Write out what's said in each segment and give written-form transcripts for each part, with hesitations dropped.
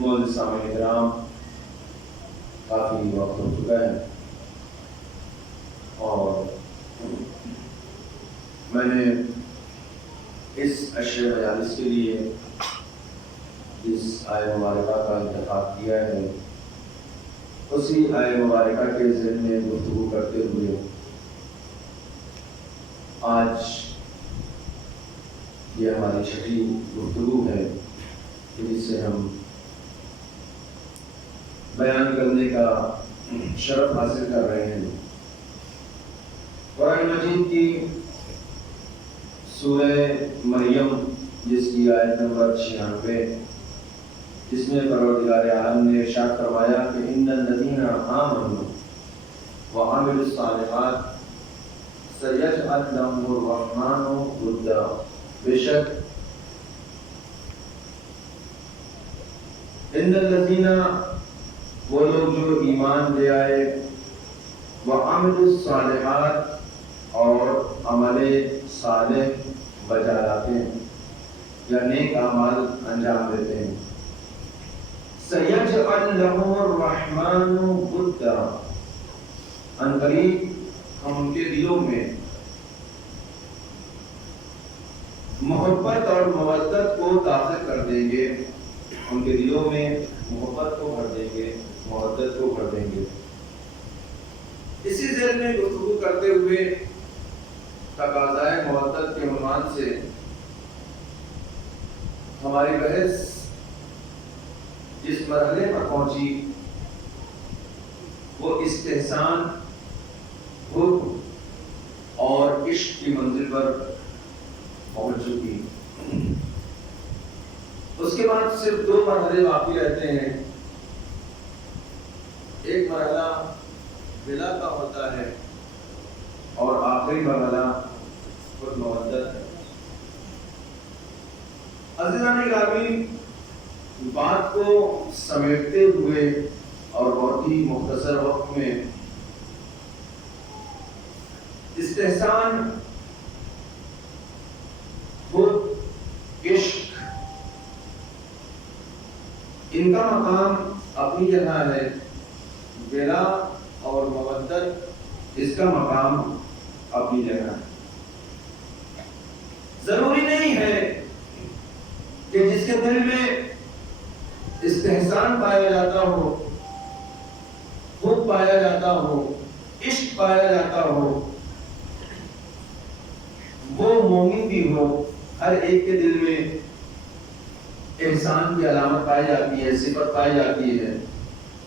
معزز سامعین کرام، کافی وقت ہو چکا ہے اور میں نے اس عشر مجالس کے لیے جس آیہ مبارکہ کا انتخاب کیا ہے اسی آیہ مبارکہ کے ذہن میں گفتگو کرتے ہوئے آج یہ ہماری چھٹی گفتگو ہے جس سے ہم بیان کرنے کا شرف حاصل کر رہے ہیں۔ قرآن مجید کی سورہ مریم جس کی آیت نمبر 96 جس میں پروردگار عالم نے ارشاد فرمایا کہ ان الذین آمنوا وعملوا الصالحات سیجعل لهم الرحمن ودا، بے شک ان الذین وہ لوگ جو ایمان لے آئے وعملوا الصالحات اور عمل صالح بجا لاتے ہیں یا نیک اعمال انجام دیتے ہیں، سیجعل لهم الرحمن ودا، ان قریب ہم ان کے دلوں میں محبت اور مودت کو داخل کر دیں گے، ان کے دلوں میں محبت کو بھر دیں گے، مودت کو بھر دیں گے۔ اسی ذیل میں گفتگو کرتے ہوئے تقاضائے مودت کے عنوان سے ہماری بحث جس مرحلے پر پہنچی وہ استحسان، حب اور عشق کی منزل پر پہنچ چکی۔ اس کے بعد صرف 2 مرحلے باقی رہتے ہیں۔ ایک مرحلہ ولا کا ہوتا ہے اور آخری مرحلہ خود مودت ہے۔ عزیزان گرامی، بات کو سمیٹتے ہوئے اور بہت ہی مختصر وقت میں استحسان، حب، عشق، ان کا مقام اپنی جگہ ہے، ولا اور مودت اس کا مقام اپنی جگہ ہے۔ ضروری نہیں ہے کہ جس کے دل میں استحسان پایا جاتا ہو، حب پایا جاتا ہو، عشق پایا جاتا ہو، وہ مومن بھی ہو۔ ہر ایک کے دل میں احسان کی علامت پائی جاتی ہے، صفت پائی جاتی ہے،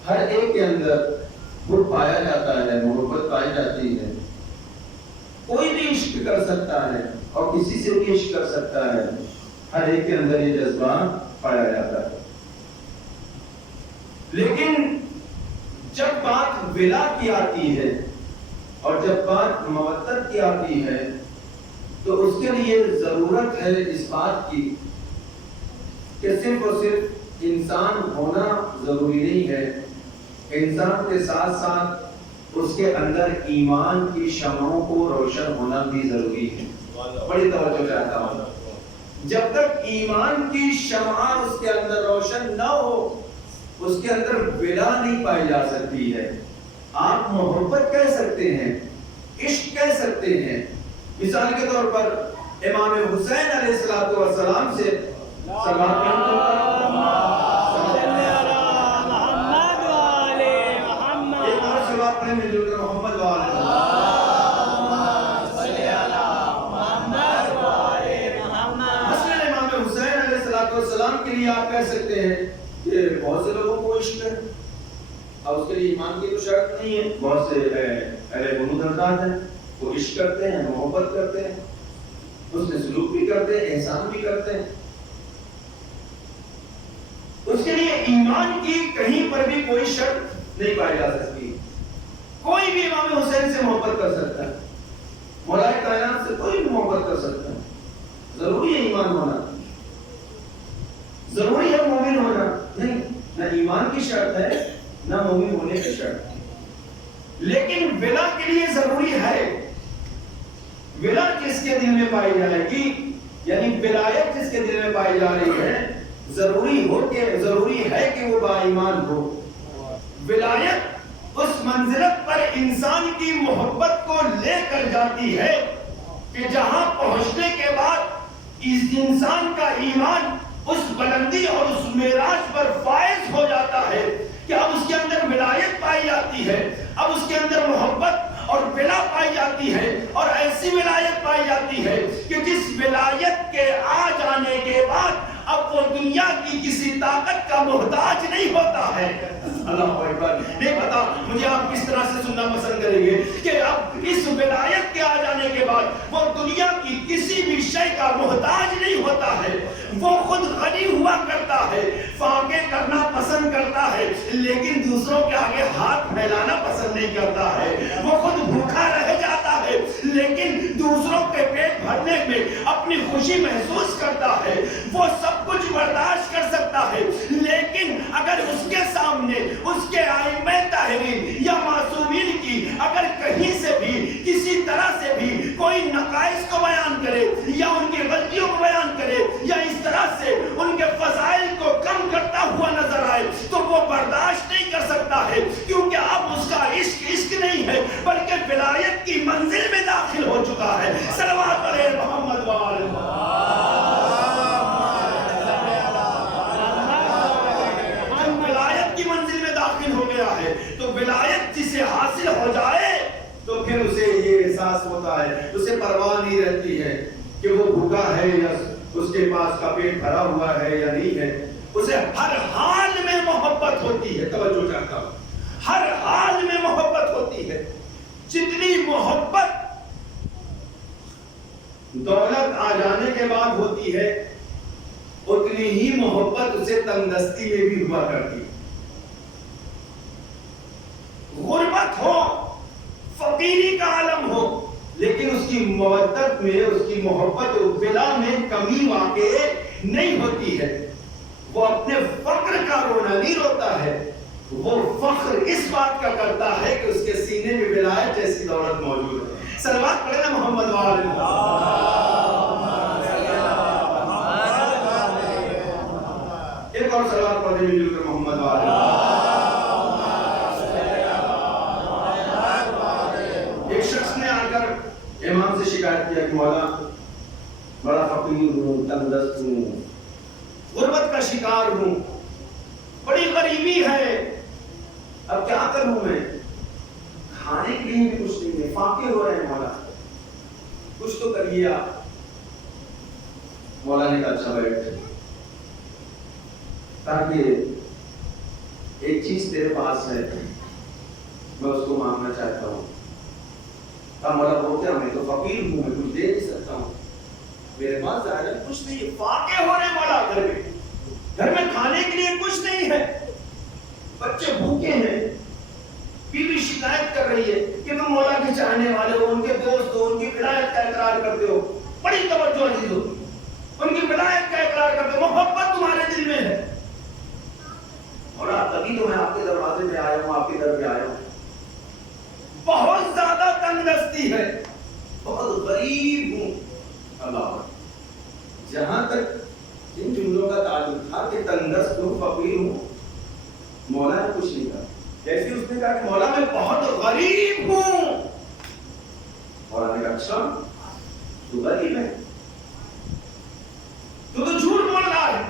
ہر ایک کے اندر حب پایا جاتا ہے، محبت پائی جاتی ہے۔ کوئی بھی عشق کر سکتا ہے اور کسی سے بھی عشق کر سکتا ہے، ہر ایک کے اندر یہ جذبہ پایا جاتا ہے۔ لیکن جب بات ولا کی آتی ہے اور جب بات مودت کی آتی ہے تو اس کے لیے ضرورت ہے اس بات کی کہ صرف اور صرف انسان ہونا ضروری نہیں ہے، انسان کے ساتھ ساتھ اس کے اندر ایمان کی شمعوں کو روشن ہونا بھی ضروری ہے۔ بڑی توجہ چاہتا ہوں، جب تک ایمان کی شمع اس کے اندر روشن نہ ہو اس کے اندر ولا نہیں پائی جا سکتی ہے۔ آپ محبت کہہ سکتے ہیں، عشق کہہ سکتے ہیں۔ مثال کے طور پر امام حسین علیہ السلام سے کے لیے آپ کہہ سکتے ہیں کہ بہت سے لوگوں کو عشق ہے اور اس کے لیے ایمان کی تو شرط نہیں ہے۔ بہت سے اہل بنود حضرات ہیں، وہ عشق کرتے ہیں، محبت کرتے ہیں، اس میں سلوک بھی کرتے ہیں، احسان بھی کرتے ہیں۔ اس کے لیے ایمان کی کہیں پر بھی کوئی شرط نہیں پائی جا سکتی۔ کوئی بھی امام حسین سے محبت کر سکتا ہے، مولائے کائنات سے کوئی بھی محبت کر سکتا ہے۔ ضروری ہے ایمان ہونا، ضروری ہے مومن ہونا نہیں، نہ ایمان کی شرط ہے نہ مومن ہونے کی شرط ہے۔ لیکن ولا کے لیے ضروری ہے، ولا جس کے دل میں پائی جائے گی، یعنی ولایت جس کے دل میں پائی جا رہی ہے، ضروری ہے کہ وہ با ایمان ہو۔ ولایت اس منزلت پر انسان کی محبت کو لے کر جاتی ہے کہ جہاں پہنچنے کے بعد اس انسان کا ایمان اس بلندی اور اس معراج پر فائز ہو جاتا ہے کہ اب اس کے اندر ولایت پائی جاتی ہے، اب اس کے اندر محبت اور ولا پائی جاتی ہے، اور ایسی ولایت پائی جاتی ہے کہ جس ولایت کے آ جانے کے بعد اب وہ دنیا کی کسی طاقت کا محتاج نہیں ہوتا ہے۔ اللہ اکبر۔ نہیں پتا مجھے آپ کس طرح سے سننا پسند کریں گے کہ اب اس ولایت کے آ جانے کے بعد وہ دنیا کی کسی بھی شے کا محتاج نہیں ہوتا ہے، وہ خود غنی ہوا کرتا ہے، فاقے کرنا پسند کرتا ہے، لیکن دوسروں کے آگے ہاتھ پھیلانا پسند نہیں کرتا ہے، وہ خود بھوکا رہ جاتا ہے لیکن دوسروں کے پیٹ بھرنے میں اپنی خوشی محسوس کرتا ہے، وہ سب کچھ برداشت کر سکتا ہے، لیکن اگر اس کے سامنے اس کے ائمہ طاہرین یا معصومین کی اگر کہیں سے بھی کسی طرح سے بھی کوئی نقائص کو بیان کرے یا ان کی غلطیوں کو بیان کرے یا اس طرح سے ان کے فضائل کو کم کرتا ہوا نظر آئے تو وہ برداشت نہیں کر سکتا ہے، کیونکہ اب اس کا عشق نہیں ہے بلکہ ولایت کی منزل میں داخل ہو چکا ہے۔ صلوات علی محمد و آل ہے۔ تو ولایت جسے حاصل ہو جائے تو پھر اسے یہ احساس ہوتا ہے، اسے پرواہ نہیں رہتی ہے کہ وہ بھوکا ہے یا اس کے پاس کا پیٹ بھرا ہوا ہے یا نہیں ہے، اسے ہر حال میں محبت ہوتی ہے۔ توجہ چاہتا ہوں، ہر حال میں محبت ہوتی ہے۔ جتنی محبت دولت آ جانے کے بعد ہوتی ہے اتنی ہی محبت اسے تنگدستی میں بھی ہوا کرتی ہے۔ غربت ہو، فقیری کا عالم ہو، لیکن اس کی مودت میں، اس کی محبت و ولا میں کمی واقع نہیں ہوتی ہے۔ وہ اپنے فقر کا رونا نہیں روتا ہے، وہ فخر اس بات کا کرتا ہے کہ اس کے سینے میں ولایت جیسی دولت موجود ہے۔ صلوات پڑھیں نا محمد وآل ایک اور صلوات پڑھیں مل کر محمد وآل۔ امام سے شکایت کیا کہ مولا بڑا فقیر ہوں، تنگدست ہوں، غربت کا شکار ہوں، بڑی غریبی ہے، اب کیا کروں میں؟ کھانے کے لیے بھی کچھ نہیں ہے، فاقے ہو رہے ہیں مولا، کچھ تو کریے آپ۔ مولا نے کہا اچھا بیٹھ، تاکہ ایک چیز تیرے پاس ہے میں اس کو مانگنا چاہتا ہوں۔ مولا بولتے ہیں میں تو فقیر ہوں، میں کچھ دے نہیں سکتا ہوں، میرے پاس ظاہر کچھ نہیں، فاقے ہو رہے مولا، گھر میں کھانے کے لیے کچھ نہیں ہے، بچے بھوکے ہیں، بیوی شکایت کر رہی ہے کہ تم مولا کے چاہنے والے ہو، ان کے دوست ہو، ان کی ولایت کا اقرار کرتے ہو، بڑی توجہ عزیز ہو، ان کی ولایت کا اقرار کرتے ہو، محبت تمہارے دل میں ہے، مولا تبھی تو میں آپ کے دروازے میں آیا ہوں، آپ کے در پہ آیا ہوں۔ بہت زیادہ تنگدستی ہے، بہت غریب ہوں۔ اللہ جہاں تک ان جملوں کا تعلق تھا کہ تنگدست ہوں، فقیر ہوں، مولا نے کچھ نہیں کہا۔ جیسے اس نے کہا کہ مولا میں بہت غریب ہوں، مولا نے کہا اچھا تو غریب ہے، تو جھوٹ بول رہا ہے؟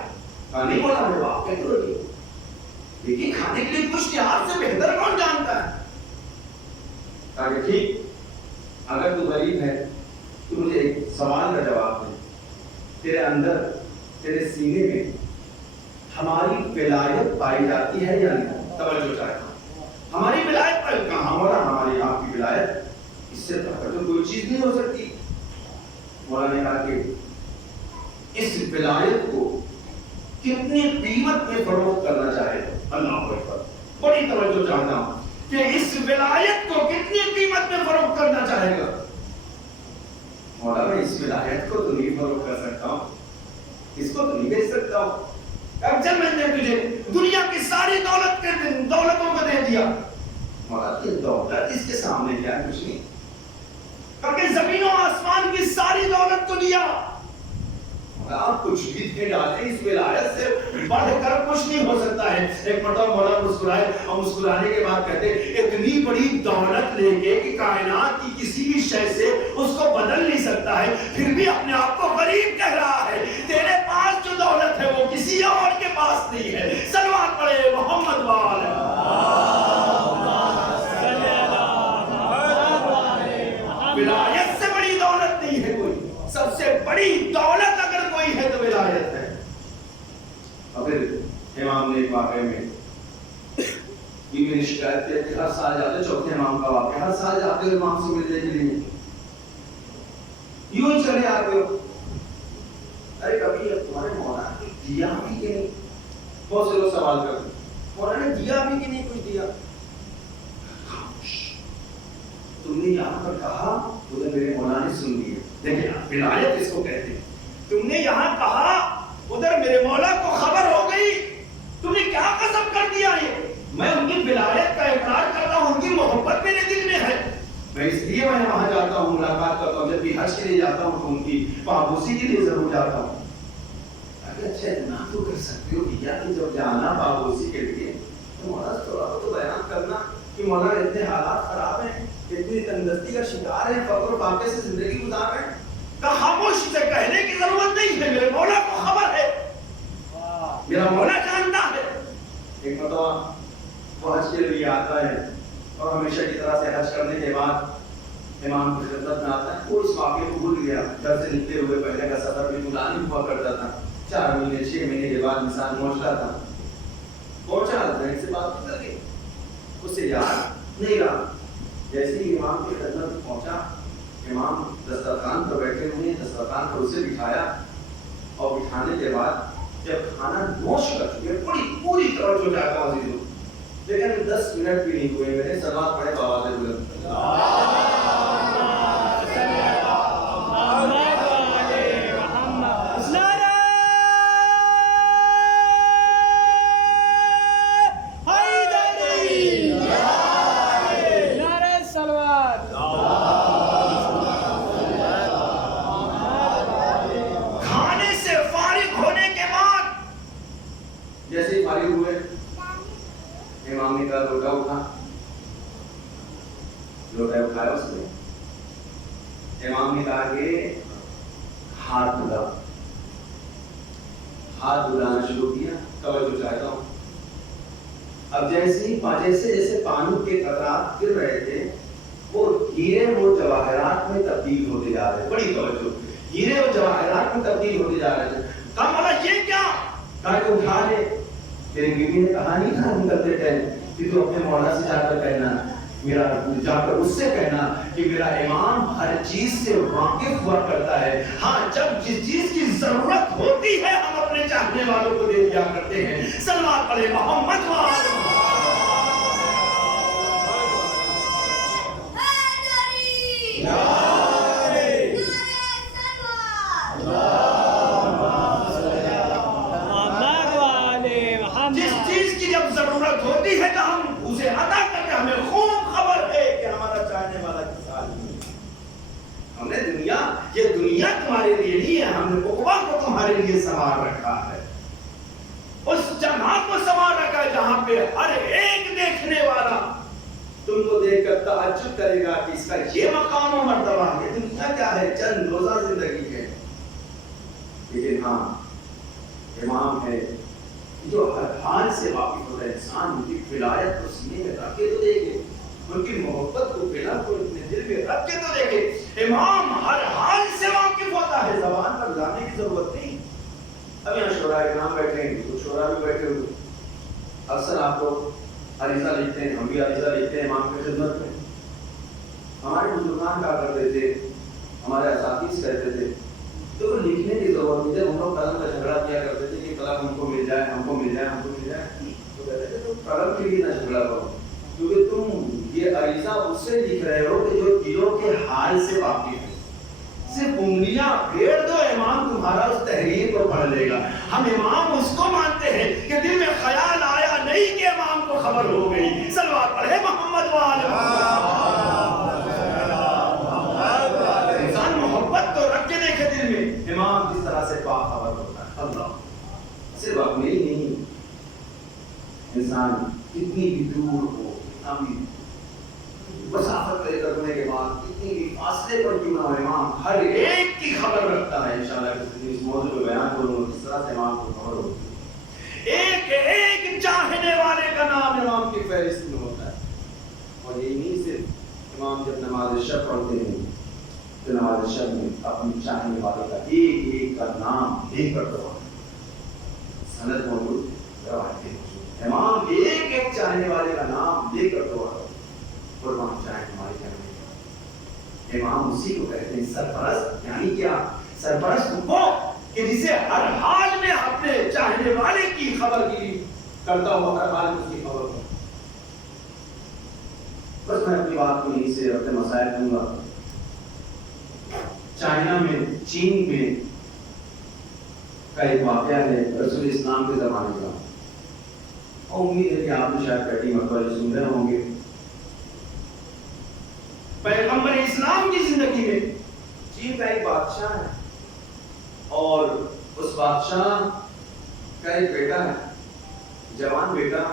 کہا نہیں مولا میں واقعی تو غریب ہوں، لیکن کھانے کے لیے کچھ نہیں، آپ سے بہتر کون جانتا ہے؟ کہ ٹھیک، اگر تو غریب ہے تو مجھے ایک سوال کا جواب دے، تیرے اندر، تیرے سینے میں ہماری ولایت پائی جاتی ہے یا نہیں؟ توجہ چاہتا ہوں، ہماری ولایت پر کہاں مولا؟ ہماری آپ کی ولایت اس سے تو کوئی چیز نہیں ہو سکتی۔ مولا نے کہا کہ اس ولایت کو کتنی قیمت میں فروخت کرنا چاہے گا؟ اللہ اکبر، بڑی توجہ چاہتا ہوں کہ اس ولایت کو کتنی قیمت میں فروخت کرنا چاہے گا؟ مولا میں اس ولایت کو تو نہیں فروخت کر سکتا ہوں، اس کو تو نہیں بیچ سکتا ہوں۔ اب جب میں نے تجھے دنیا کی ساری دولتوں کو دے دیا، مولا یہ دولت اس کے سامنے کیا ہے؟ کچھ نہیں، کیونکہ زمین و آسمان کی ساری دولت کو دیا، آپ کچھ بھی دے ڈالیں، اس ولایت سے بڑھ کر کچھ نہیں ہو سکتا ہے۔ ایک مرتبہ مولا مسکرائے اور مسکرانے کے بعد کہتے اتنی بڑی دولت لے کے کہ کائنات کی کسی بھی شے سے اس کو بدل نہیں سکتا ہے، پھر بھی اپنے آپ کو غریب کہہ رہا ہے۔ تیرے پاس جو دولت ہے وہ کسی اور کے پاس نہیں ہے۔ صلوات پڑھے محمد والے۔ ولایت سے بڑی دولت نہیں ہے کوئی، سب سے بڑی دولت اگر کوئی ہے تو ولایت ہے۔ اور پھر امام نے ایک واقعے میں بیوی نے شکایت کی کہ ہر سال جاتے، چوتھے امام کا واقعہ، ہر سال جاتے ہو امام سے ملنے کے لیے، یوں ہی چلے آتے ہو، ارے کبھی تمہارے مولانا نے دیا بھی کہ نہیں؟ بہت سے لوگ سوال کرتے مولانا نے دیا بھی کہ نہیں کچھ دیا؟ تم نے یہاں پر کہا ادھر میرے مولا نے سن لیا۔ دیکھیں ولایت اس کو کہتے ہیں۔ تم نے یہاں کہا ادھر میرے مولا کو خبر ہو گئی، تم نے کیا قسم کر دیا؟ یہ میں ان کی ولایت کا اقرار کرتا ہوں، ان کی محبت میرے دل میں ہے، میں اس لیے میں وہاں جاتا ہوں، ملاقات کرتا ہوں، جب بھی حج کے لیے جاتا ہوں تو ان کی پابوسی کے لیے ضرور جاتا ہوں۔ اچھا اتنا تو کر سکتے ہو بھیا کہ جب جانا پابوسی کے لیے تو مولا تھوڑا تو بیان کرنا کہ مولا اتنے حالات خراب ہیں، اتنی تندرستی کا شکار ہے، فقر و فاقے سے زندگی گزار رہے ہیں۔ خاموشی سے کہنے کی ضرورت نہیں ہے، میرے مولا کو خبر ہے، میرا مولا جانتا ہے۔ ایک مرتبہ وہ حج کے لیے آتا ہے اور ہمیشہ کی طرح سے حج کرنے کے بعد امام کی خدمت میں آتا ہے۔ وہ اس واقعے کو بھول گیا، گھر سے نکلے ہوئے پہلے کا سفر بھی طولانی ہوا کرتا تھا، 4 مہینے 6 مہینے کے بعد انسان پہنچتا تھا، پہنچا ذہن سے بات کر کے اسے یاد نہیں رہا۔ جیسے ہی امام کی خدمت میں پہنچا، امام دسترخوان پر بیٹھے ہوئے، دسترخوان پر اسے بٹھایا اور بٹھانے کے بعد جب کھانا نوش کر چکے پوری توجہ جاتا حاضر ہو، لیکن 10 منٹ بھی نہیں ہوئے میرے صلوات پڑھے بابا سے بلند امام نے کہا کہ ہاتھ دھلانا شروع کیا، توجہ چاہتا ہوں۔ اب جیسے پانی کے قطرات گر رہے تھے وہ ہیرے و جواہرات میں تبدیل ہوتے جا رہے تھے، بڑی توجہ، ہیرے و جواہرات میں تبدیل ہوتے جا رہے تھے۔ کہا مولا یہ کیا؟ کہا کہ اٹھا لے، تیری بیوی نے کہا نہیں تھا نکلتے ٹائم کہ تو اپنے مولا سے جا کر کہنا، میرا جا کر اس سے کہنا کہ میرا امام ہر چیز سے واقف ہوا کرتا ہے، ہاں جب جس چیز کی ضرورت ہوتی ہے ہم اپنے چاہنے والوں کو دے دیا کرتے ہیں۔ صلوات پڑھے محمد والے۔ جس چیز کی جب ضرورت ہوتی ہے تو ہم اسے عطا کرتے، ہمیں خوب خبر ہے کہ ہمارا چاہنے والا کس حال میں ہے۔ ہم نے یہ دنیا تمہارے لیے نہیں ہے، ہم نے عقبہ کو تمہارے لیے سنوار رکھا ہے، اس جگہ کو سنوار رکھا ہے جہاں پہ ہر ایک دیکھنے والا تم کو دیکھ کر تعجب کرے گا کہ اس کا یہ مقام و مرتبہ ہے۔ یہ دنیا کیا ہے؟ چند روزہ زندگی ہے، لیکن ہاں امام ہے جو ہر حال سے واقف ہوتا ہے۔ انسان ان کی ولایت کو سینے میں رکھ کے تو دیکھے، ان کی محبت کو بلا کو اپنے دل میں رکھ کے تو دیکھے۔ امام ہر حال سے واقف ہوتا ہے، زبان پر لانے کی ضرورت نہیں۔ اب یہاں شورا کرام بیٹھے ہیں، کچھ شورا بھی بیٹھے ہوئے، اکثر آپ لوگ عریضہ لکھتے ہیں، ہم بھی عریضہ لکھتے ہیں امام کی خدمت میں۔ ہمارے بزرگان کہا کرتے تھے، ہمارے اساتذہ کہتے تھے تو لکھنے کی ضرورت نہیں ہے، ہم لوگ قلم کا جھگڑا کیا کرتے تھے کہ قلم ہم کو مل جائے، ہم کو مل جائے، ہم کو مل جائے، تو کہتے تھے تم قلم کے لیے نہ جھگڑا کرو، کیونکہ تم یہ عریضہ اس سے لکھ رہے ہو کہ جو دلوں کے حال سے واقف ہے۔ صرف انگلیاں پھیر دو، امام تمہارا اس تحریر کو پڑھ لے گا۔ ہم امام اس کو مانتے ہیں کہ دل میں خیال آیا نہیں کہ امام کو خبر ہو گئی۔ صلوات پڑھے محمد وآلہ۔ انسان محبت تو رکھ کے دیکھے دل میں، امام کس طرح سے باخبر صرف اپنے ہی نہیں، انسان کتنی بھی دور ہو، کتنا بھی مسافت طے کرنے کے بعد، کتنی بھی فاصلے پر کیوں نہ ہو، امام ہر ایک کی خبر رکھتا ہے۔ انشاءاللہ اس موضوع پہ بیان کروں گا کس طرح سے امام کو خبر ہوتی ہے۔ ایک ایک چاہنے والے کا نام امام کی فہرست میں ہوتا ہے۔ اور یہی نہیں، صرف امام جب نماز شب پڑھتے ہیں تو نماز شب میں اپنی چاہنے والے کا ایک ایک کا نام لے کر دعا، سند موجود، روایتیں موجود، امام ایک ایک چاہنے والے کا نام لے کر دعا، قربان چاہیں ہمارے گھر میں۔ امام اسی کو کہتے ہیں سرپرست، یعنی کیا؟ سرپرست وہ کہ جسے ہر حال میں اپنے چاہنے والے کی خبر گیری کرتا ہو، ہر حال میں اس کی خبر ہو۔ بس میں اپنی بات کو یہیں سے اپنے مسائل دوں گا۔ چائنا میں، چین میں کا ایک واقعہ ہے رسول اسلام کے زمانے کا، اور امید ہے کہ آپ نے شاید پہلی مرتبہ یہ سن رہے ہوں گے۔ پیغمبر اسلام کی زندگی میں چین کا ایک بادشاہ ہے، اور اس بادشاہ کا ایک بیٹا ہے، جوان بیٹا۔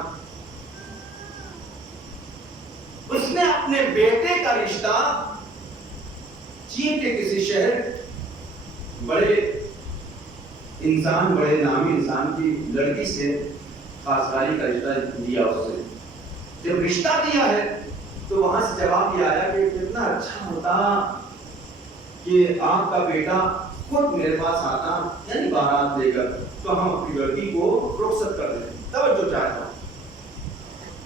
اس نے اپنے بیٹے کا رشتہ چین کے کسی شہر، بڑے انسان، بڑے نامی انسان کی لڑکی سے خاصکاری کا رشتہ دیا۔ اس سے جب رشتہ دیا ہے تو وہاں سے جواب یہ آیا کہ کتنا اچھا ہوتا کہ آپ کا بیٹا خود میرے پاس آتا، یعنی بارات لے کر، تو ہم اپنی لڑکی کو رخصت کر دیں۔ توجہ چاہتا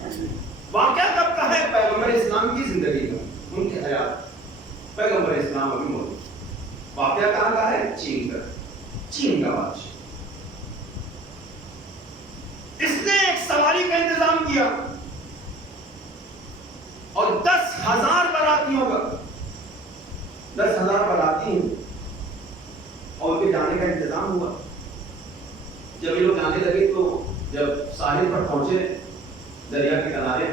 ہوں، واقعہ کب کا ہے؟ پیغمبر اسلام کی زندگی کا، ان کی حیات، پیغمبر اسلام ابھی موجود۔ واقعہ کہاں کا ہے؟ چین کا، چین کا بادشاہ۔ اس نے ایک سواری کا انتظام کیا اور 10,000 براتیوں کا، 10,000 براتی ہیں، اور ان کے جانے کا انتظام ہوا۔ جب یہ لوگ جانے لگے تو جب ساحل پر پہنچے، دریا کے کنارے،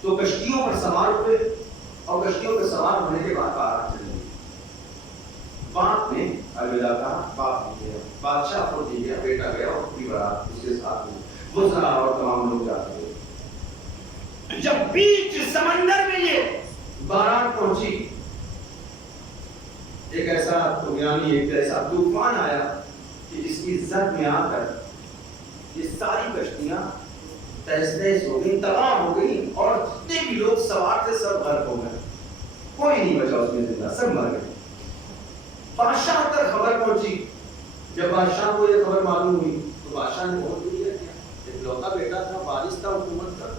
تو کشتیوں پر سوار ہوئے، اور کشتیوں پر سوار ہونے کے بعد بارات چلی گئی۔ باپ نے الوداع کہا، باپ نہیں گیا، بادشاہ خود نہیں گیا، بیٹا گیا اور پوری بارات اس کے ساتھ میں، وزراء اور تمام لوگ جاتے ہوئے۔ جب بیچ سمندر میں یہ بارات پہنچی، ایک ایسا طوفان، ایک ایسا طوفان آیا کہ جس کی زد میں آ کر یہ ساری کشتیاں تہس نہس ہو گئی، تباہ ہو گئی، اور جتنے بھی لوگ سوار تھے سب غرق ہو گئے، کوئی نہیں بچا اس میں زندہ، سب مر گئے۔ بادشاہ تک خبر پہنچی۔ جب بادشاہ کو یہ خبر معلوم ہوئی تو بادشاہ نے بہت دیا کیا، اکلوتا بیٹا تھا، وارث تھا حکومت کا،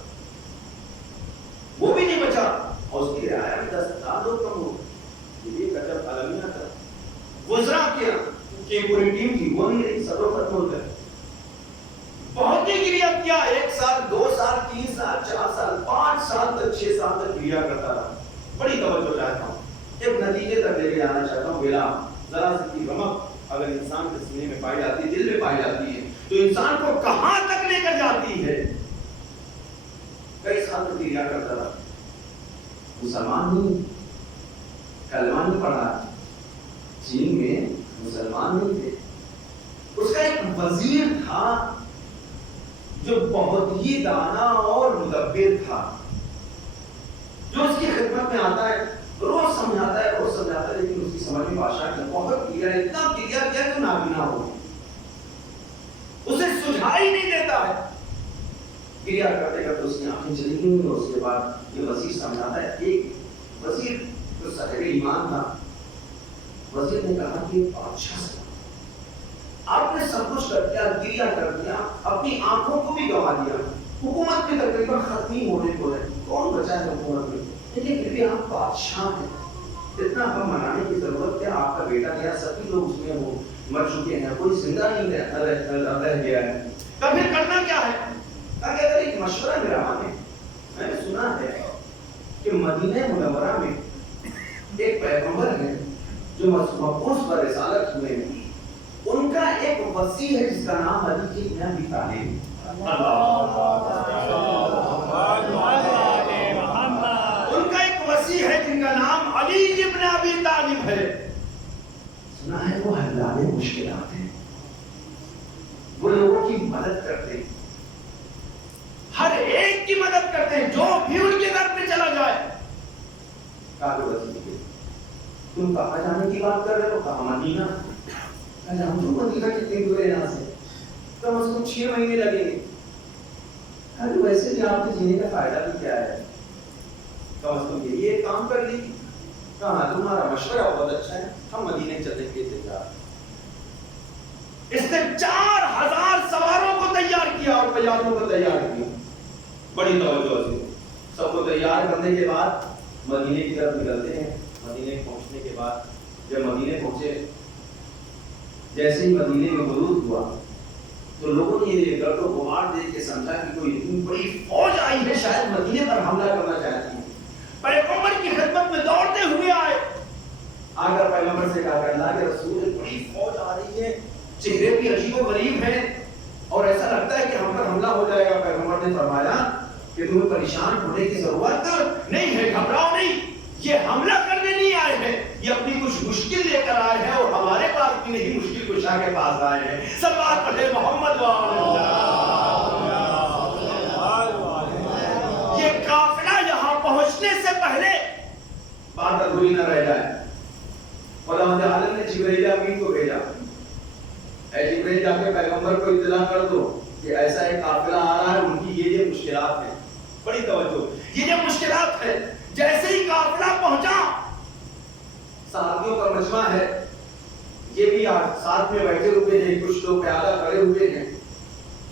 وہ بھی نہیں بچا، اور اس کی رعایا میں 10,000 لوگ کم ہو گئے۔ یہ گجب عالمیہ تھا۔ وزراء کیا کہ پوری ٹیم تھی، وہ نہیں رہی، سب لوگ ختم ہو گئے۔ بہت ہی گریا کیا، 1 سال، 2 سال، 3 سال، 4 سال، 5 سال تک، 6 سال تک گریا کرتا رہا۔ بڑی توجہ چاہتا ہوں، ایک نتیجے تک لے کے جانا چاہتا ہوں۔ بلا ذرا سی رمق اگر انسان کے سینے میں پائی جاتی ہے، دل میں پائی جاتی ہے، تو انسان کو کہاں تک لے کر جاتی ہے۔ کئی سال تک گریا کرتا رہا، مسلمان نہیں، کلمہ نہیں پڑھا، چین میں مسلمان نہیں تھے۔ اس کا ایک وزیر تھا جو بہت ہی دانا اور مدبر تھا، جو اس کی خدمت میں آتا ہے، روز سمجھاتا ہے، لیکن اس کی سمجھ میں بادشاہ نے بہت کیا، اتنا کیا کہ نابینا ہو گئی، اسے سجھائی نہیں دیتا ہے۔ گریا کرتے کرتے اس کی آنکھیں چلی گئی، اور اس کے بعد یہ وزیر سمجھاتا ہے، ایک وزیر جو صاحب ایمان تھا، وزیر نے کہا کہ بادشاہ سے آپ نے سب کچھ کر دیا، گریا کر دیا، اپنی آنکھوں کو بھی گوا دیا، حکومت بھی تقریباً ختم ہونے کو ہے، کون بچا ہے حکومت میں، لیکن پھر بھی آپ بادشاہ ہیں، اتنا ہم منانے کی ضرورت ہے، آپ کا بیٹا گیا، سبھی لوگ اس میں مر چکے ہیں، کوئی زندہ نہیں رہ گیا ہے، تو پھر کرنا کیا ہے؟ کہا کہ اگر ایک مشورہ میرا مانے، میں نے سنا ہے کہ مدینہ منورہ میں ایک پیغمبر ہے جو مبعوث پر رسالت ہوئے ہیں، ان کا ایک وصی ہے جس کا نام علی ابن ابی طالب۔ ان کا ایک وصی ہے جن کا نام علی ابن ابی طالب ہے۔ سنا ہے وہ حلال مشکلات ہیں، وہ کی مدد کرتے ہیں، ہر ایک کی مدد کرتے ہیں جو بھی ان کے گھر پہ چلا جائے. کالو وزیر تم کہاں جانے کی بات کر رہے ہو؟ کہاں؟ مدینہ. ہم تو مدینہ کتنی دور ہے یہاں سے؟ کم از کم 6 مہینے لگیں گے. ویسے بھی آپ کے جینے کا فائدہ بھی کیا ہے؟ کم از کم یہ کام کر لی. کہاں تمہارا مشورہ بہت اچھا ہے، ہم مدینے چلنے کے لیے تیار. اس نے 4000 سواروں کو تیار کیا اور پیادوں کو تیار کیا. بڑی توجہ سے سب کو تیار کرنے کے بعد مدینے کی طرف نکلتے ہیں. مدینے پہنچنے کے بعد جب مدینے پہنچے، جیسے ہی مدینے میں غروب ہوا تو لوگوں نے یہ گرد و غبار دیکھ کے سمجھا کہ کوئی اتنی بڑی فوج آئی ہے، شاید مدینے پر حملہ کرنا چاہتی ہے. پیغمبر کی خدمت میں دوڑتے ہوئے آئے. آ کر پیغمبر سے کہا کہ اللہ کے رسول بڑی فوج آ رہی ہے، چہرے بھی عجیب و غریب ہیں اور ایسا لگتا ہے کہ ہم پر حملہ ہو جائے گا. پیغمبر نے فرمایا کہ تمہیں پریشان ہونے کی ضرورت نہیں ہے، گھبراؤ نہیں. یہ حملہ کرنے نہیں آئے ہیں، یہ اپنی کچھ مشکل لے کر آئے ہیں اور ہمارے پاس بھی نہیں، مشکل کشا کے پاس آئے ہیں. صلوات پڑھے محمد یہ قافلہ یہاں پہنچنے سے پہلے بات ادھوری نہ رہ جائے. خدا عالم نے جبرائیل امین کو بھیجا، اے جبرائیل جا کے پیغمبر کو اطلاع کر دو کہ ایسا ایک قافلہ آ رہا ہے، ان کی یہ مشکلات ہیں. بڑی توجہ، یہ جو مشکلات ہے. جیسے ہی قافلہ پہنچا، صحابیوں کا مجمع ہے، یہ بھی ساتھ میں بیٹھے ہوئے ہیں، کچھ لوگ پیادہ کھڑے ہوئے ہیں.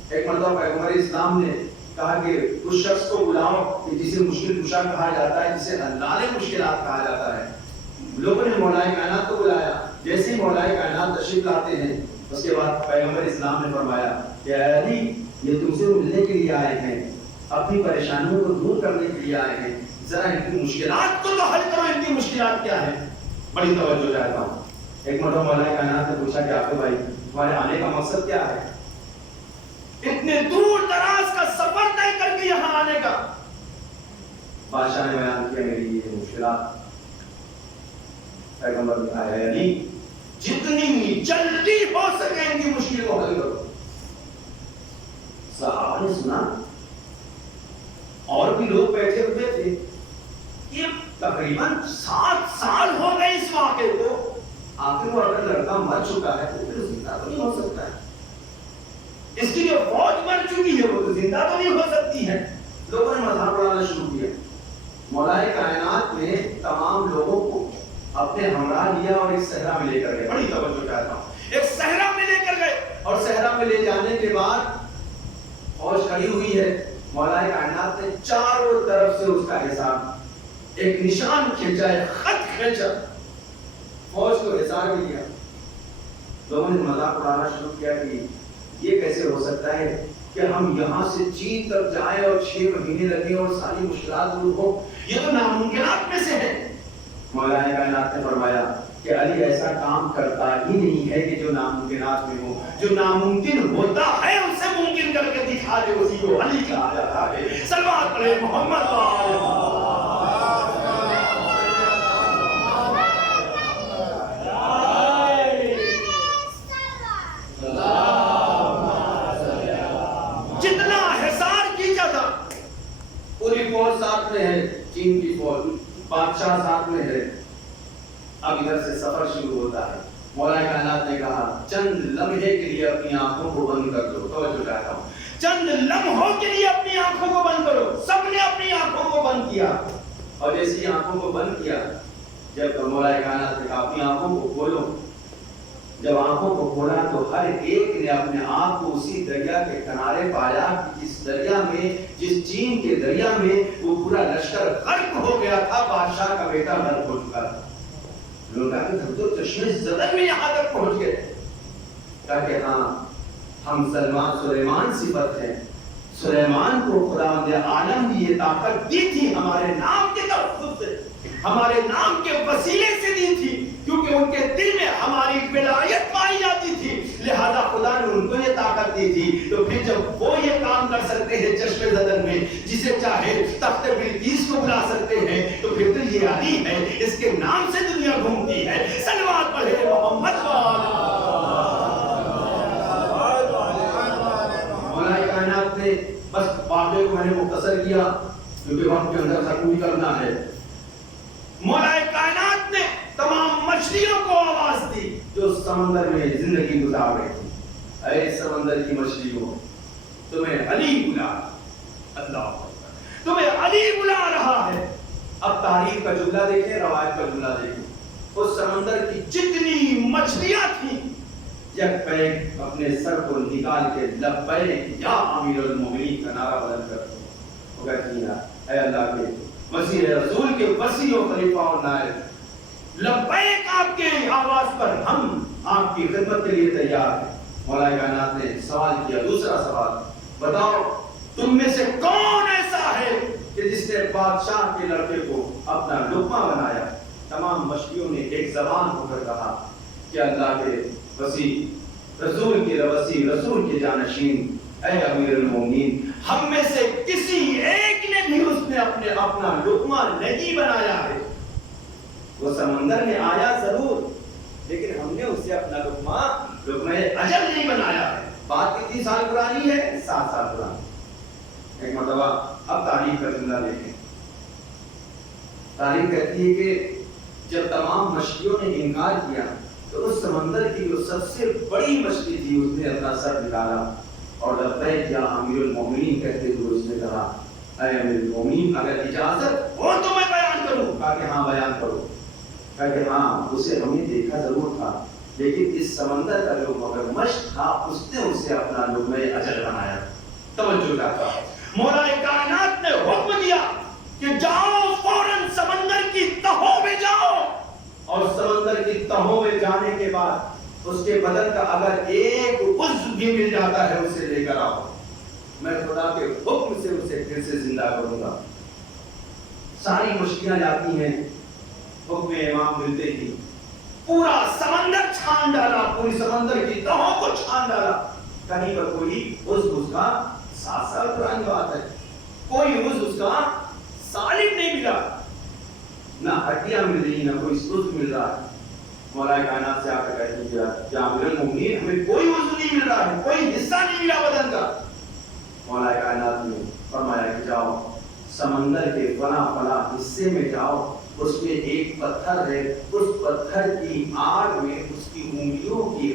ایک مرتبہ پیغمبر اسلام نے کہا کہ اس شخص کو بلاؤ کہ جسے مشکل کشا کہا جاتا ہے، جسے حلال مشکلات کہا جاتا ہے. لوگوں نے مولا کائنات کو بلایا. جیسے ہی مولا کائنات تشریف لاتے ہیں، اس کے بعد پیغمبر اسلام نے فرمایا کہ اے علی، یہ تم سے ملنے کے لیے آئے ہیں، اپنی پریشانیوں کو دور کرنے کے لیے آئے ہیں، ذرا ان کی مشکلات کو تو حل کرو. ان کی مشکلات کیا ہیں؟ بڑی توجہ چاہتا ہوں. ایک مرتبہ مولا کائنات نے پوچھا کہ آپ کے بھائی تمہارے آنے کا مقصد کیا ہے؟ اتنے دور دراز کا سفر طے کر کے یہاں آنے کا. بادشاہ نے بیان کیا میری یہ مشکلات. پیغمبر نے کہا ہے علی، جتنی جلدی ہو سکے ان کی مشکل کو حل کرو. صحابہ نے سنا، اور بھی لوگ بیٹھے ہوئے تھے. یہ تقریباً 7 سال ہو گئے اس واقعے کو. آخر وہ اگر لڑکا مر چکا ہے تو پھر زندہ تو نہیں ہو سکتا ہے. اس کی جو فوج مر چکی ہے وہ تو زندہ تو نہیں ہو سکتی ہے. لوگوں نے مذاق اڑانا شروع کیا. مولا کائنات نے تمام لوگوں کو اپنے ہمراہ لیا اور ایک صحرا میں لے کر گئے. بڑی توجہ چاہتا ہوں. ایک صحرا میں لے کر گئے اور صحرا میں لے جانے کے بعد فوج کھڑی ہوئی ہے. مولا کائنات نے چاروں طرف سے اس کا حساب، ایک نشان کھینچا، ایک خط کھینچا، فوج کو حساب بھی دیا. لوگوں نے مذاق اڑانا شروع کیا کہ یہ کیسے ہو سکتا ہے کہ ہم یہاں سے چین تک جائیں اور 6 مہینے لگیں اور ساری مشکلات دور ہو؟ یہ تو ناممکنات میں سے ہے. مولا کائنات نے فرمایا کہ علی ایسا کام کرتا ہی نہیں ہے کہ جو ناممکنات میں ہو. جو ناممکن ہوتا ہے اسے ممکن کر کے دکھا دے، اسی کو علی کہا جاتا ہے. صلوات پڑھے محمد. جتنا حصار کیا تھا، پوری فوج ساتھ میں ہے، چین کی فوج، بادشاہ ساتھ میں ہے. اب ادھر سے سفر شروع ہوتا ہے. مولا کائنات نے کہا چند لمحے کے لیے اپنی آنکھوں کو بند کر دو. توجہ چاہتا ہوں. چند لمحوں کے لیے اپنی آنکھوں کو بند کرو. سب نے اپنی آنکھوں کو بند کیا اور جیسے آنکھوں کو بند کیا، جب مولا کائنات نے کہا اپنی آنکھوں کو کھولو، جب آنکھوں کو کھولا تو ہر ایک نے اپنے آپ کو اسی دریا کے کنارے پایا جس دریا میں، جس چین کے دریا میں وہ پورا لشکر غرق ہو گیا تھا. بادشاہ کا بیٹا غرق ہو چکا تھا. لوگ کہتے ہیں تو چشمے زدن میں یہاں تک پہنچ گئے. کہا کہ ہاں، ہم سلیمان صفت ہیں. سلیمان کو خداوند عالم نے یہ طاقت دی تھی ہمارے نام کے تلفظ سے، ہمارے نام کے وسیلے سے دی تھی، کیونکہ ان کے دل میں ہماری ولایت پائی جاتی تھی. لہذا خدا نے ان کو یہ طاقت دی تھی. تو پھر جب وہ یہ کام کر سکتے ہیں چشمے زدن میں، جسے چاہے تخت بلقیس کو بلا سکتے ہیں، تو پھر تو یہ علی ہے، اس کے نام سے دنیا گھومتی ہے. صلوات پڑھے محمد. کائنات نے بس واقعے کو میں نے مختصر کیا کیونکہ وقت کے اندر ختم کرنا ہے. مولا کائنات نے تمام مچھلیوں کو آواز دی جو سمندر میں زندگی گزار رہی تھی. اے سمندر کی مچھلیوں، تمہیں علی بلا، اللہ تمہیں علی بلا رہا ہے. اب تاریخ کا جملہ دیکھیں، روایت کا جملہ دیکھیں. اس سمندر کی جتنی مچھلیاں تھیں یک بیک اپنے سر کو نکال کے لبیک یا امیر المومنین کا نعرہ بلند کرتے ہیں. وہ کہتی ہیں اے اللہ کے مسیح رسول کے وسیع و خلیفہ اور نائب، لبیک آپ کے آواز پر ہم آپ کی خدمت کے لیے تیار ہیں. مولا کائنات نے سوال کیا، دوسرا سوال، بتاؤ تم میں سے کون ایسا ہے کہ جس نے بادشاہ کے لڑکے کو اپنا لقمہ بنایا؟ تمام مچھلیوں نے ایک زبان ہو کر کہا کہ اللہ کے وسیع رسول کے جانشین، اے امیر المومنین، ہم میں سے کسی ایک نے بھی اس نے اپنا لقمہ نہیں بنایا ہے. وہ سمندر میں آیا ضرور، لیکن ہم نے اسے اپنا لقمہ اجل نہیں بنایا ہے. بات کتنی سال پرانی ہے؟ 7 سال پرانی. ایک مرتبہ اب تاریخ کا جملہ دیکھیں. تاریخ کہتی ہے کہ جب تمام مچھلیوں نے انکار کیا تو اس سمندر کی جو سب سے بڑی مچھلی تھی اس نے اپنا سر نکالا اور لبیک یا امیر المومنین کہتے ہوئے اس نے کہا اے امیر المومنین اگر اجازت ہو تو میں بیان کروں. کہا کہ ہاں بیان کرو. کہا کہ ہاں اسے ہم نے دیکھا ضرور تھا لیکن اس سمندر کا جو مگر مشق تھا اس نے اسے اپنا لقمہ اجل بنایا. توجہ کرتا مولا کائنات نے حکم دیا کہ جاؤ فوراً سمندر کی تہوں میں جاؤ، اور سمندر کی تہوں میں جانے کے بعد اس کے بدن کا اگر ایک عضو بھی مل جاتا ہے اسے لے کر آؤ، میں خدا کے حکم سے اسے پھر سے زندہ کروں گا. ساری مچھلیاں جاتی ہیں، حکم امام ملتے ہی پورا سمندر چھان ڈالا، پوری سمندر کی تہوں کو چھان ڈالا. کہیں پر کوئی عضو اس کا 7 سال پرانی بات ہے، کوئی عضو اس کا سالم نہیں ملا، نہ ہڈیاں مل رہی، نہ کوئی عضو مل رہا ہے. مولا کائنات سے آ کر کہتی ہے کہ امیر المومنین ہمیں کوئی عضو نہیں مل رہا ہے، کوئی حصہ نہیں ملا بدن کا. مولا کائنات نے فرمایا کہ جاؤ سمندر کے فلاں حصے میں جاؤ، اس میں ایک پتھر ہے، اس پتھر کی آڑ میں اس کی انگلیوں کی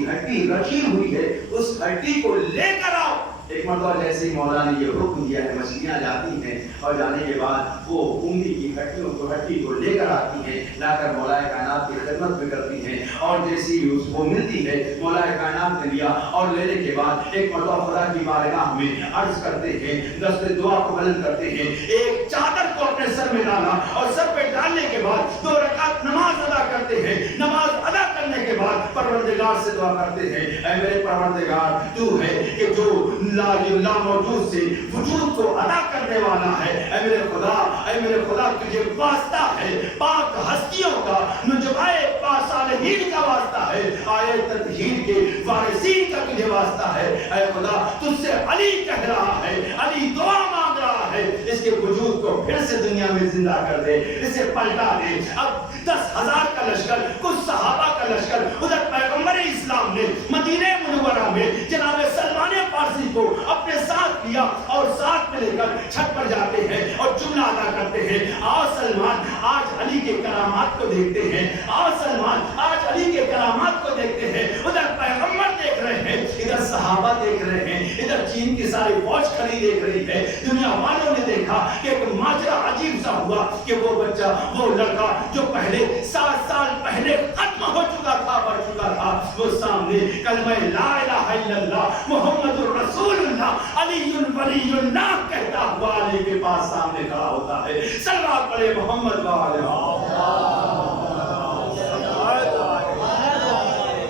ہڈی رکھی ہوئی ہے، اس ہڈی کو لے کر آؤ. ایک مرتبہ جیسے ہی مولا نے یہ حکم دیا ہے مچھلیاں جاتی ہیں اور جانے کے بعد وہ انگلی کی ہڈی کو لے کر آتی ہیں، لا کر مولا کائنات کی خدمت میں کرتی ہیں. اور جیسی اس کو ملتی ہے مولا کائنات نے لیا اور لینے کے بعد ایک مرتبہ خدا کی بارگاہ میں عرض کرتے ہیں، دست دعا کو بلند کرتے ہیں، ایک چادر کو اپنے سر میں ڈالا اور سر پہ ڈالنے کے بعد 2 رکعت نماز ادا کرتے ہیں. نماز ادا کرنے کے بعد پروردگار سے دعا کرتے ہیں، اے میرے پروردگار تو ہے کہ جو لا موجود سے وجود کو ادا کرنے والا ہے. اے میرے خدا تجھے واسطہ ہے پاک ہستیوں کا، نجبائے صالحین کا واسطہ ہے، آئے تطہیر کے وارثین کا تجھے واسطہ ہے. اے خدا تجھ سے علی کہہ رہا ہے، علی دعا مانگ رہا ہے، اس کے وجود کو پھر سے دنیا میں زندہ کر دے، اسے پلٹا دے. اب 10,000 کا لشکر، کچھ صحابہ کا لشکر، ادھر پیغمبر اسلام نے مدینہ منورہ میں جناب سلمان فارسی کو اپنے ساتھ لیا اور ساتھ میں لے کر چھت پر جاتے ہیں اور جملہ ادا کرتے ہیں، آؤ سلمان آج علی کے کرامات کو دیکھتے ہیں، آؤ سلمان آج علی کے کرامات کو دیکھتے ہیں. ادھر پیغمبر دیکھ رہے ہیں، ادھر صحابہ دیکھ رہے ہیں، ادھر چین کی ساری فوج کھڑی دیکھ رہی ہے. دنیا والوں نے دیکھا کہ ایک ماجرا عجیب سا ہوا کہ وہ بچہ، وہ لڑکا جو پہلے 7 سال پہلے ختم ہو چکا تھا، مر چکا تھا، وہ سامنے کلمہ لا الہ الا اللہ محمد رسول اللہ علی ولی اللہ کہتا ہوا علی کے پاس سامنے کھڑا ہوتا ہے. صلوات پڑھے محمد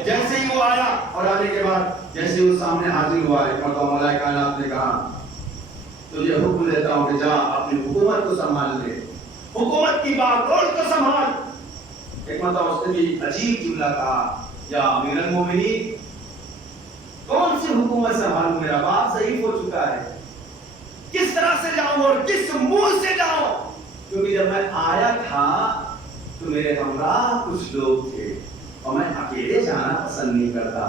جیسے ہی وہ آیا اور آنے کے بعد جیسے وہ سامنے حاضر ہوا ایک مرتبہ مولا کائنات نے کہا تجھے حکم دیتا ہوں کہ جا اپنی حکومت کو سنبھال لے، حکومت کی باغڈور کو سنبھال. ایک مرتبہ اس نے بھی عجیب جملہ کہا، یا امیر المومنین کون سی حکومت سنبھالوں، میرا باپ ضعیف ہو چکا ہے، کس طرح سے جاؤں اور کس منہ سے جاؤں؟ کیونکہ جب میں آیا تھا تو میرے ہمراہ کچھ لوگ تھے اور میں اکیلے جانا پسند نہیں کرتا.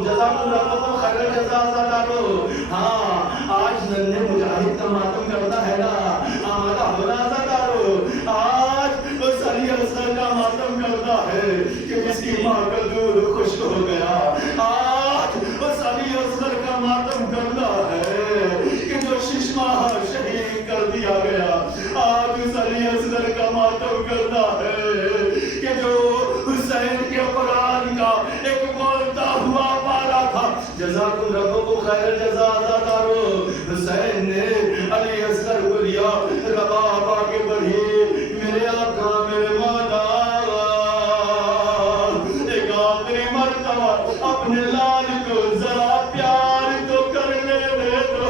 جزاکم ربکم خیر الجزا عزادارو. ہاں آج ننھے مجاہد کا ماتم کرنا ہے نا, آمادہ ہونا عزادارو. آج اس علی اصغر کا ماتم کرنا ہے کہ جس کی ماں کا دودھ خشک ہو گیا. آج اس علی اصغر کا ماتم کرنا ہے کہ جو 6 ماہ شہید کر دیا گیا. آج اس علی اصغر کا ماتم کرنا ہے کہ جو حسین کے قرآن کا ایک بولتا ہوا پارا تھا. جزاکم ربکم خیر الجزا عزادارو. حسین نے علی اصغر کو لیا, رباب آگے بڑھی, میرے آقا میرے مولا ایک آخری مرتبہ اپنے لال کو ذرا پیار تو کرنے دے دو.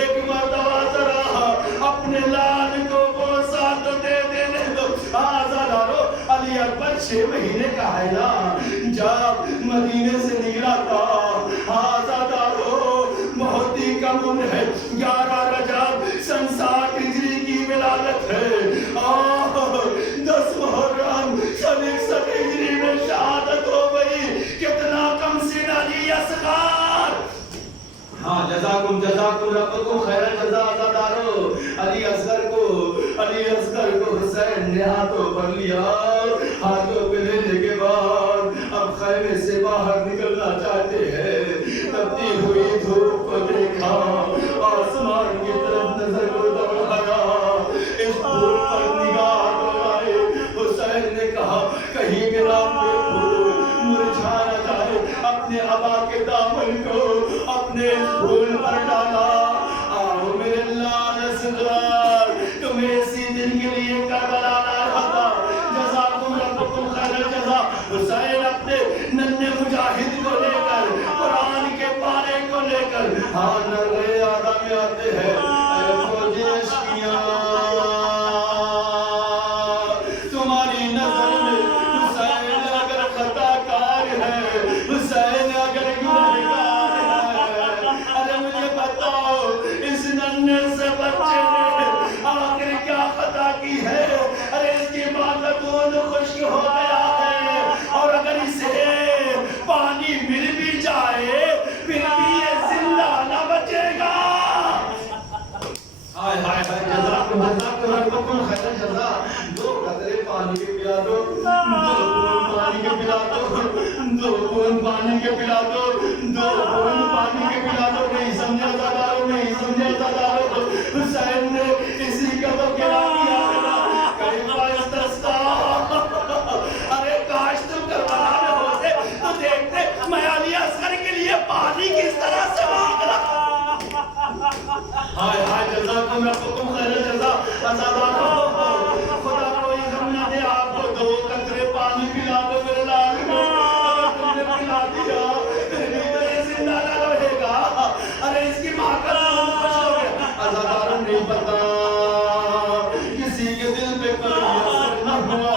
ایک مرتبہ ذرا اپنے لال کو بوسہ تو دے دینے دو. آزادارو علی اکبر 6 مہینے کا ہے نا جب مدینے سے نکلا تھا. آزادارو بہت ہی کم عمر ہے, 11 رجب سن 60 ہجری کی ولادت ہے. 10 محرم سن 61 ہجری میں شہادت ہو گئی. کتنا کم سن علی اصغر. ہاں جزاکم ربکم خیر الجزا عزادارو. علی اصغر کو حسین نے ہاتھوں پر لیا. ہاتھوں پہ لینے کے بعد اب خیمے سے باہر نکلنا چاہتے ہیں. تبتی ہوئی دھوپ کو دیکھا, آسمان کی طرف نظر کو دوڑایا, اس پھول پر نگاہ دوڑائے. حسین نے کہا کہیں میرا پھول مرجھا نہ جائے. اپنے ابا کے دامن کو اپنے پھول پر ڈالا. آؤ میرے لال اصغر, تمہیں اسی دن کے لیے کربلا لایا تھا. جزاکم ربکم خیر الجزا. حسین اپنے ننھے مجاہد کو لے کر, قرآن کے پارے کو لے کر ہاں نرے آدم میں آتے ہیں. اے فوج اشقیاء, تمہاری نظر میں حسین اگر خطا کار ہے, حسین اگر گنہگار ہے, ارے مجھے بتاؤ اس ننھے سے بچے نے آخر کیا خطا کی ہے. ارے اس کی ماں کا دودھ خشک ہو گیا ہے, اور اگر اسے پانی مل بھی جائے پھر بھی یہ زندہ نہ بچے گا. ہائے ہائے ہائے, جزاکم ربکم خیر الجزا. 2 قطرے پانی کے پلا دو, 2 بوند پانی کے پلا دو, 2 بوند پانی کے پلا دو, 2 بوند پانی کے پلا دو. نہیں سمجھا زادارو, نہیں سمجھا زادارو. حسین نے اسی کا تو کیا کیا ہے نا, کیفا استسقا. ارے کاش تم کربلا میں ہوتے تو دیکھتے میں علی اصغر کے لیے پانی کس طرح سے مانگ رہا. ہائے ہائے, جزاکم ربکم خیر الجزا عزادارو. خدا کوئی غم نہ دے آپ کو, 2 قطرے پانی پلا دو میرے لال کو. اگر تم نے پلا دیا پھر بھی تو یہ زندہ نہ رہے گا. ارے اس کی ماں کا دودھ خشک ہو گیا. عزادارو نہیں پتا کسی کے دل پہ کوئی اثر نہ ہوا.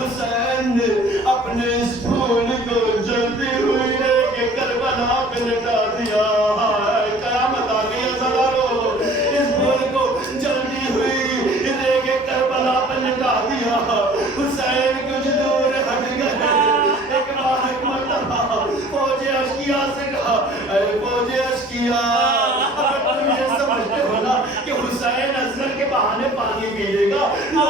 حسین نے اپنے اس پھول کو جلتی ہوئی لے کے کربلا پہ لٹا دیا. قیامت آ گئی عزادارو. اس پھول کو جلتی ہوئی لے کے کربلا پہ لٹا دیا. حسین کچھ دور ہٹ گئے. ایک مرتبہ فوج اشقیاء سے کہا, اے فوج اشقیاء, اگر تم یہ سمجھتے ہو نا کہ حسین اصغر کے بہانے پانی پی لے گا, لو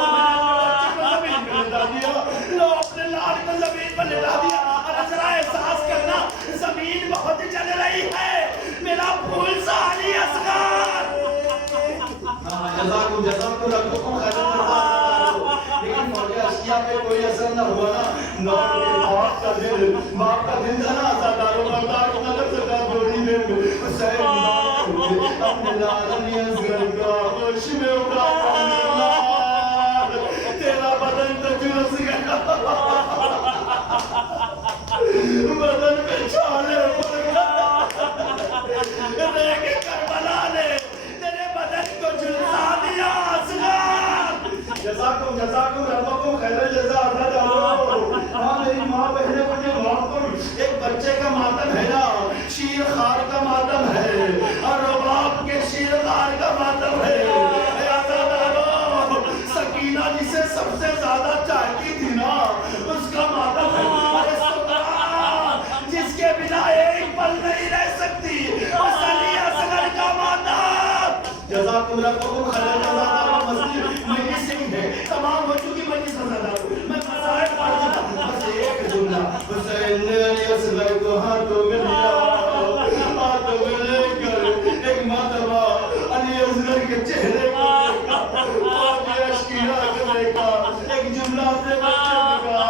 زمین پہ لٹا دیا, لو اپنے لال کو زمین پر لٹا دیا. ارے ذرا احساس کرنا, زمین بہت جل رہی ہے, میرا پھول سا علی اصغر. جزاکم ربکم خیر الجزا. لیکن فوج اشقیاء پہ کوئی اثر نہ ہوا نا. باپ کا دل تھا نا عزادارو, برداشت نہ کر سکا تھوڑی دیر میں. حسین اپنے لال علی اصغر کا ہوش میں اٹھا, تیرا بدن تو جلس گیا, بدن پہ چھالے پڑ گیا. دیکھ کربلا نے تیرے بدن کو جھلسا دیا اصغر. جزاکم ربکم خیر الجزا عزادارو. ہاں میری ماں بہنیں مجھے معاف کرو, ایک بچے کا ماتم ہے نا, شیر خار کا ماتم ہے, اور رباب کے شیر خار کا ماتم ہے. عزادارو, سکینہ جسے سب سے زیادہ چاہتی تھی نا, اس کا ماتم ہے. ارے سکران جزاکم ربکم خیر الجزا مسجد مجلس ہے تمام ہو چکی مجلس ہزاداروں میں مسائل پڑھ دیتا بس ایک جملہ حسین نے علی اصغر کو ہاتھوں میں لیا ہاتھوں میں لے کر ایک مرتبہ علی اصغر کے چہرے کو دیکھا اور اشکیرہ کو دیکھا ایک جملہ اپنے بچے کو کہا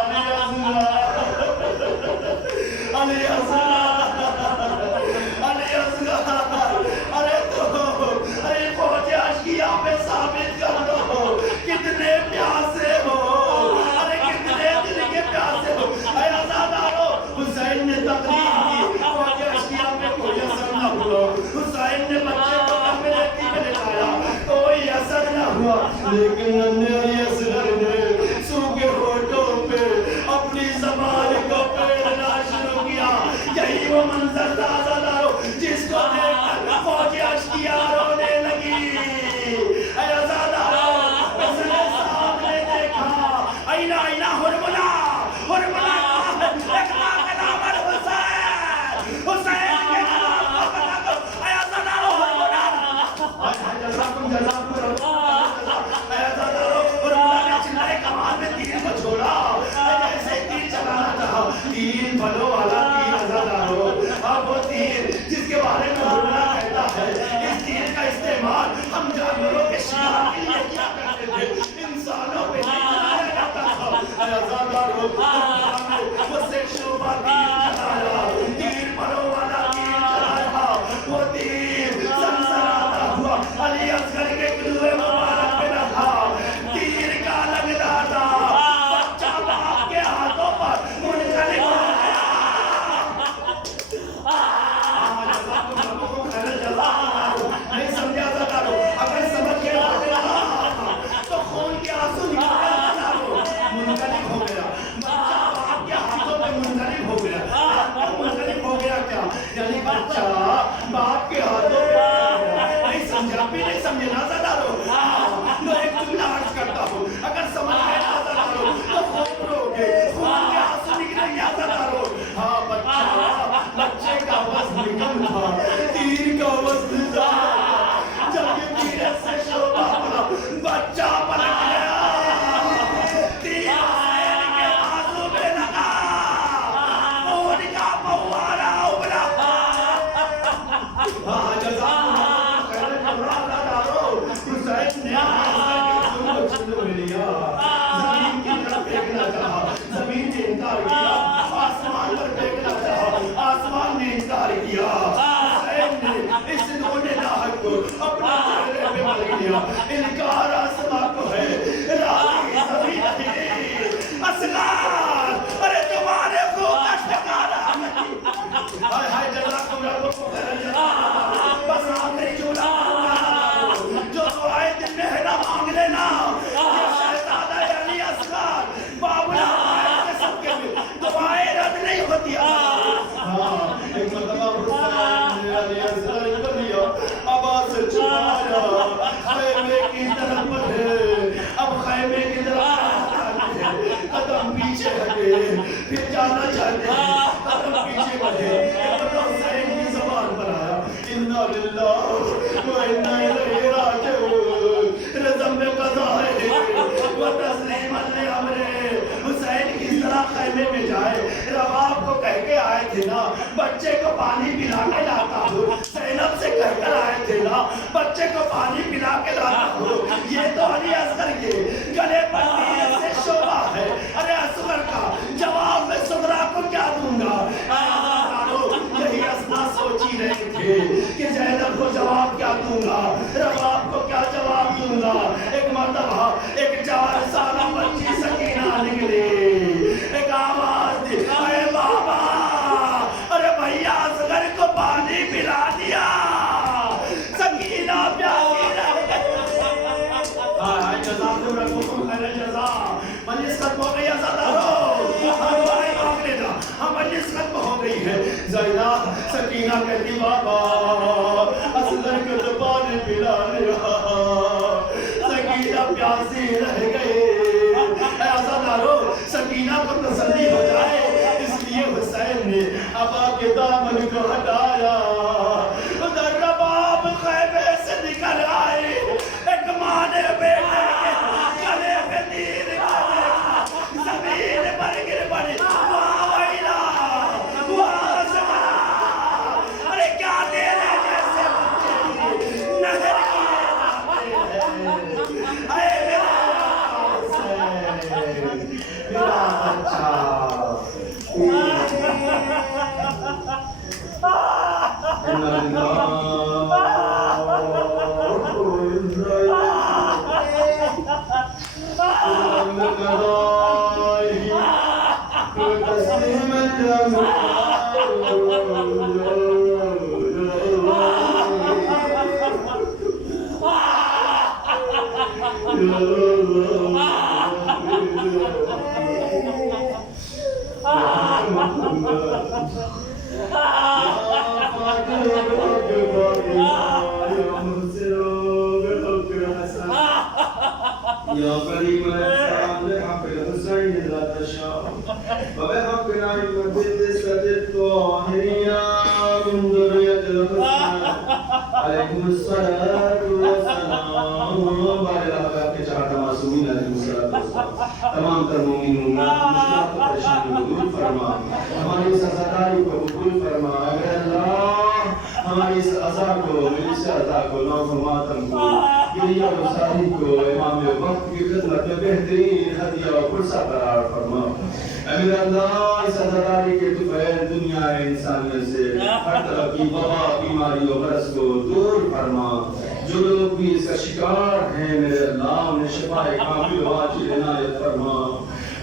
علی اصغر علی اصغر ارے فوج اشکیہ پہ ثابت کر دو کتنے پیاسے ہو ارے کتنے دل کے پیاسے ہو اے آزادارو حسین نے تقریر کی فوج اشکیہ پہ کوئی اثر نہ ہوا حسین نے بچے کو کمرے میں لٹایا کوئی اثر نہ ہوا لیکن ننھے علی اصغر نے سوکھے ہونٹوں پہ اپنی زبان کو پھیرنا شروع کیا یہی وہ منظر تھا آزادارو جس کو دیکھ کر فوج اشکیہ رونے لگی اے آزادارو اس نے سامنے دیکھا اینا اینا ہرملا ہرملا ایک نامر حسین حسین کے نام کو بتا دو اے آزادارو ہرملا جزاکم اے آزادارو ہرملا نے چلائے کمان میں تیر کو چھوڑا ایسے تیر چلانا چاہا تیر بھلو والا تیر آزادارو اب وہ تیر جس کے بارے میں ہرملا کہتا ہے اس تیر کا استعمال ہم جانوروں کے شکار کے لیے کیا کرتے تھے انسانوں پہ نہیں چلایا جاتا تھا اے آزادارو وہ سے شعبہ تیر چلایا تیر بھلو والا تیر چلایا وہ تیر سنسراتا ہوا علی اصغر کے قلوے مبارک پہ رہا تیر کا لگتا تھا بچہ باپ کے ہاتھوں پر منقلب ہو گیا نہیں سمجھا آزادارو اگر سمجھ کے تو خون کے آنسو منقلب ہو گیا بچہ باپ کے ہاتھوں پہ منقلب ہو گیا منقلب ہو گیا کیا یعنی بچہ باپ کے ہاتھوں پہ نہیں سمجھا بھی نہیں سمجھنا آزادارو میں ایک جملہ عرض کرتا ہوں اگر سمجھ گئے آزادارو تو خوب روگے خون کے آنسو نکلیں گے آزادارو ہاں بچے کا وزن کم تھا تیر کا وزن زیادہ جب یہ تیر سے شعبہ بنا بچہ پلٹ گیا تیر حسین کے بازو میں لگا خون کا فوارہ ابلا ہاں جزاکم خیر آزادارو حسین نے چھلو لیا زمین کی طرف پھینکنا چاہا زمین نے انکار کیا آسمان پر پھینکنا چاہا آسمان نے انکار کیا حسین نے اس دونے لاحق کو اپنا چہرے پہ مل لیا انکار آسمان کو ہے راضی زمین ہے اصغر ارے تمہارے کو کشت کارا نہیں ہائے جزاکم ربکم خیر الجزا بس آخری جملہ جو دعائے دل میں ہے نہ مانگ لینا یہ شہزادہ علی اصغر بابلا کے سب کے بھی دعائیں رد نہیں ہوتی ایک مرتبہ حسین نے علی اصغر کو لیا ابا سے چھپایا خیمے کی طرف بڑھے اب خیمے کی طرف قدم پیچھے ہٹے پھر جانا چاہتے ہیں قدم پیچھے بڑھے حسین کی زبان پر آیا انا للہ و انا الیہ راجعون رزم میں قضا ہے وہ تسلیم الامر حسین کس طرح خیمے میں جائے رباب کو کہہ کے آئے تھے نا بچے کو پانی پلا کے لاتا ہوں زینب سے کہہ کر آئے تھے نا بچے کو پانی پلا کے لاتا ہوں یہ تو علی اصغر کے گلے پر تیر سے شعبہ ہے ارے اصغر کا جواب میں صغرا کو کیا دوں گا یہی اسنا سوچی رہے تھے کہ زینب کو جواب کیا دوں گا رباب کو کیا جواب دوں گا ایک مرتبہ ایک 4 سالہ بچی سکینہ نکلے ایک آواز دی اے بابا ارے بھیا اصغر کو پانی پلا دیا سکینہ پیاسی رہ گئی جزاکم ربکم خیر الجزا مجلس ختم ہو گئی آزادارو ہم مجلس ختم ہو گئی ہے زینہ سکینہ کہتی بابا اصغر کو تو پانی پلا لیا سکینہ پیاسی رہ گئے اے آزادارو سکینہ کو تسلی ہو جائے اس لیے حسین نے ابا کے دامن کو ہٹایا ادھر رباب خیمے سے نکل آئے يا كريم الإحسان بحق الحسين لا تشاء وبحق الأئمة الستة الطاهرين من ذرية الحسين عليكم الصلاة والسلام بارك کے چاہتا معصومین علیہ السلام تمام تر مومنون مشکلات و پریشانی کو دور فرما ہماری اس عزاداری کو قبول فرما اے اللہ ہماری اس عزا کو مجلس عزا کو نوف و ماتم کو گریہ و ساری کو امام وقت کی خدمت میں بہترین ہدیہ و فرصہ قرار فرما امیر اللہ اس عزاداری کے طفیل دنیا انسانیت سے ہر طرح کی وبا بیماری و مرض کو دور فرما جو لوگ بھی اس کا شکار ہیں میرے اللہ انہیں شفاء کامل و عاجل عنایت فرما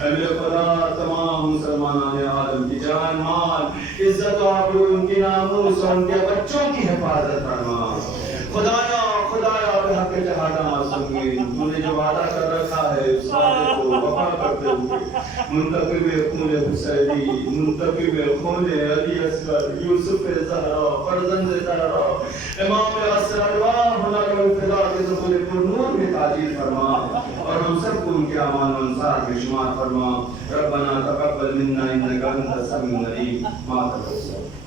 اے میرے خدا تمام مسلمانان عالم کی جان مال عزت و آبرو ان کی ناموس اور ان کے بچوں کی حفاظت فرما خدایا خدایا بحق جہادہ معصومین تو نے جو وعدہ کر رکھا ہے اس وعدے کو وفا کرتے ہوئے منتقب خون حسینی منتقب خون علی اصغر یوسف زہرا فرزند زہرا امام عصر ارواح ہنر و فضا کے ظہور پر نور میں تعجیل فرما اور ہم سب کو ان کے امان و انصار میں شمار فرما ربنا تقبل منا انک انت السمیع العلیم ما تقبل